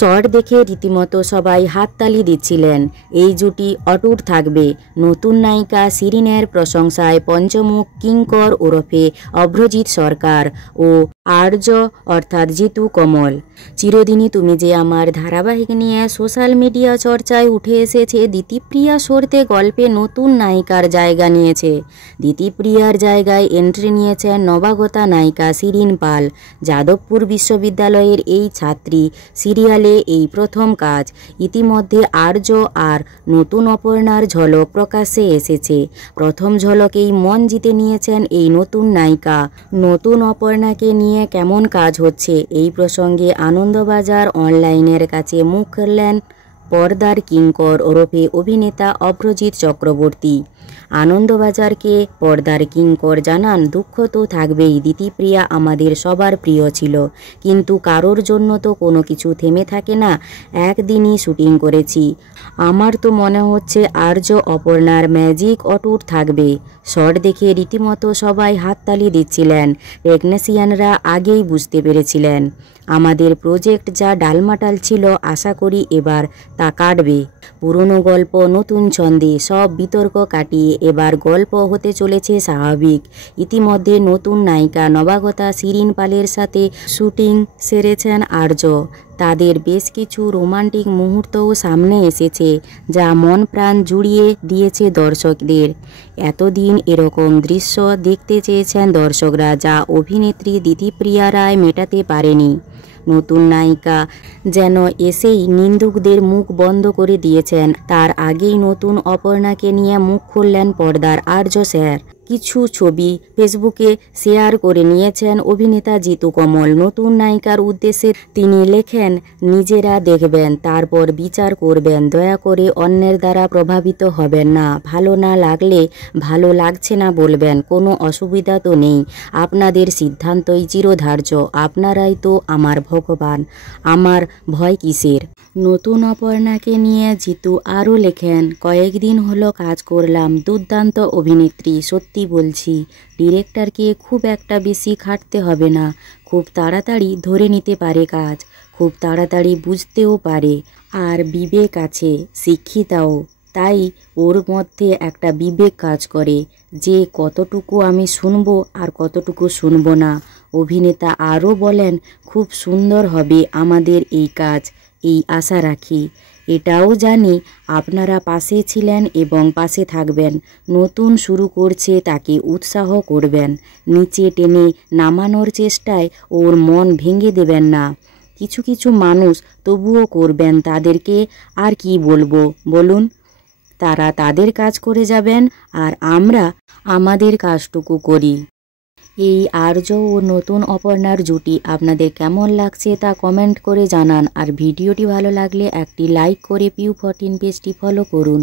Shot দেখে রীতিমতো সবাই হাততালি দিচ্ছিলেন। এই জুটি অটুট থাকবে। নতুন নায়িকা শিরিনের প্রশংসায় পঞ্চমুখ কিঙ্কর ওরফে অভ্রজিৎ সরকার ও আর্য অর্থাৎ জিতু কমল। চিরদিনই তুমি যে আমার ধারাবাহিক নিয়ে সোশ্যাল মিডিয়া চর্চায় উঠে এসেছে। দিতিপ্রিয়া সরতে গল্পে নতুন নায়িকার জায়গা নিয়েছে। দিতিপ্রিয়ার জায়গায় এন্ট্রি নিয়েছেন নবাগতা নায়িকা শিরিন পাল। যাদবপুর বিশ্ববিদ্যালয়ের এই ছাত্রী সিরিয়ালে এই প্রথম কাজ। ইতিমধ্যে আর্য আর নতুন অপর্ণার ঝলক প্রকাশ্যে এসেছে। প্রথম ঝলকেই মন জিতে নিয়েছেন এই নতুন নায়িকা। নতুন অপর্ণাকে নিয়ে কেমন কাজ হচ্ছে এই প্রসঙ্গে আনন্দবাজার অনলাইনের কাছে মুখ খুললেন পর্দার কিঙ্কর ওরফে অভিনেতা অভ্রজিৎ চক্রবর্তী। আনন্দবাজারকে পর্দার কিঙ্কর জানান, দুঃখ তো থাকবেই। দিতিপ্রিয়া আমাদের সবার প্রিয় ছিল, কিন্তু কারোর জন্য তো কোনো কিছু থেমে থাকে না। একদিনই শুটিং করেছি। আমার তো মনে হচ্ছে আর্য অপর্ণার ম্যাজিক অটুট থাকবে। শট দেখে রীতিমতো সবাই হাততালি দিচ্ছিলেন। টেকনিশিয়ানরা আগেই বুঝতে পেরেছিলেন আমাদের প্রজেক্ট যা ডালমাটাল ছিল, আশা করি এবার তা কাটবে। পুরনো গল্প নতুন ছন্দে, সব বিতর্ক কাটিয়ে এবার গল্প হতে চলেছে স্বাভাবিক। ইতিমধ্যে নতুন নায়িকা নবাগতা শিরিন পালের সাথে শুটিং সেরেছেন আর্য। তাদের বেশ কিছু রোমান্টিক মুহূর্তও সামনে এসেছে, যা মন প্রাণ জুড়িয়ে দিয়েছে দর্শকদের। এতদিন এরকম দৃশ্য দেখতে চেয়েছেন দর্শকরা, যা অভিনেত্রী দিতিপ্রিয়া রায় মেটাতে পারেনি। নতুন নায়িকা যেন এসেই নিন্দুকদের মুখ বন্ধ করে দিয়েছেন। তার আগেই নতুন অপর্ণাকে নিয়ে মুখ খুললেন পর্দার আর্য স্যার। কিছু ছবি ফেসবুকে শেয়ার করে নিয়েছেন অভিনেতা জিতু কমল। নতুন নায়িকার উদ্দেশ্যে তিনি লেখেন, নিজেরা দেখবেন, তারপর বিচার করবেন। দয়া করে অন্যের দ্বারা প্রভাবিত হবেন না। ভালো না লাগলে ভালো লাগছে না বলবেন, কোনো অসুবিধা তো নেই। আপনাদের সিদ্ধান্তই চিরধার্য। আপনারাই তো আমার ভগবান, আমার ভয় কিসের। নতুন অপর্ণাকে নিয়ে জিতু আরও লেখেন, কয়েকদিন হলো কাজ করলাম, দুর্দান্ত অভিনেত্রী। সত্যি বলছি, ডিরেক্টরকে খুব একটা বেশি খাটতে হবে না। খুব তাড়াতাড়ি ধরে নিতে পারে কাজ, খুব তাড়াতাড়ি বুঝতেও পারে। আর বিবেক আছে, শিক্ষিতাও। তাই ওর মধ্যে একটা বিবেক কাজ করে যে কতটুকু আমি শুনবো আর কতটুকু শুনবো না। অভিনেতা আরও বলেন, খুব সুন্দর হবে আমাদের এই কাজ, এই আশা রাখি। এটাও জানি আপনারা পাশে ছিলেন এবং পাশে থাকবেন। নতুন শুরু করছে তাকে উৎসাহ করবেন। নিচে টেনে নামানোর চেষ্টায় ওর মন ভেঙে দেবেন না। কিছু কিছু মানুষ তবুও করবেন, তাদেরকে আর কি বলবো বলুন। তারা তাদের কাজ করে যাবেন আর আমরা আমাদের কাজটুকু করি। এই আর্য ও নতুন অপর্ণার জুটি আপনাদের কেমন লাগছে তা কমেন্ট করে জানান। আর ভিডিওটি ভালো লাগলে একটি লাইক করে পিউ 14 পেজটি ফলো করুন।